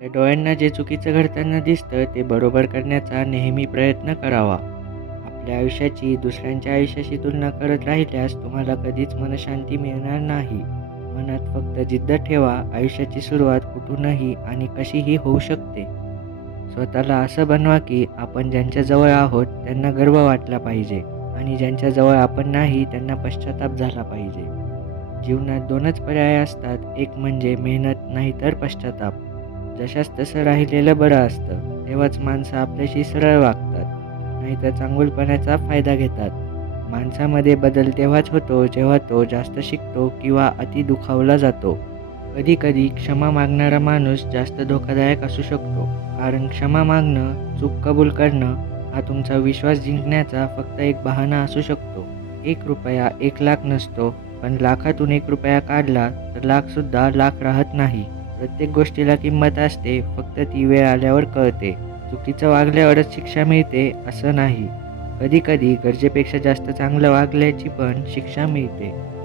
आपल्या डोळ्यांना जे चुकीचं घडताना दिसतं ते बरोबर करण्याचा नेहमी प्रयत्न करावा. आपल्या आयुष्याची दुसऱ्यांच्या आयुष्याशी तुलना करत राहिल्यास तुम्हाला कधीच मनशांती मिळणार नाही. मनात फक्त जिद्द ठेवा आयुष्याची सुरुवात कुठूनही आणि कशीही होऊ शकते. स्वतःला असं बनवा की आपण ज्यांच्याजवळ आहोत त्यांना गर्व वाटला पाहिजे आणि ज्यांच्याजवळ आपण नाही त्यांना पश्चाताप झाला पाहिजे. जीवनात दोनच पर्याय असतात एक म्हणजे मेहनत नाही तर पश्चाताप. जशास तसं राहिलेलं बरं असतं. तेव्हाच माणसं आपल्याशी सरळ वागतात. नाहीतर चांगुलपणाचा फायदा घेतात. माणसामध्ये बदल तेव्हाच होतो जेव्हा तो जास्त शिकतो किंवा अति दुखावला जातो. कधीकधी क्षमा मागणारा माणूस जास्त धोकादायक असू शकतो. कारण क्षमा मागणं चूक कबूल करणं हा तुमचा विश्वास जिंकण्याचा फक्त एक बहाणा असू शकतो. एक रुपया एक लाख नसतो पण लाखातून एक रुपया काढला तर लाखसुद्धा लाख राहत नाही. प्रत्येक गोष्टीला किंमत असते फक्त ती वेळ आल्यावर कळते. चुकीचं वागल्यावरच शिक्षा मिळते असं नाही. कधीकधी गरजेपेक्षा जास्त चांगलं वागल्याची पण शिक्षा मिळते.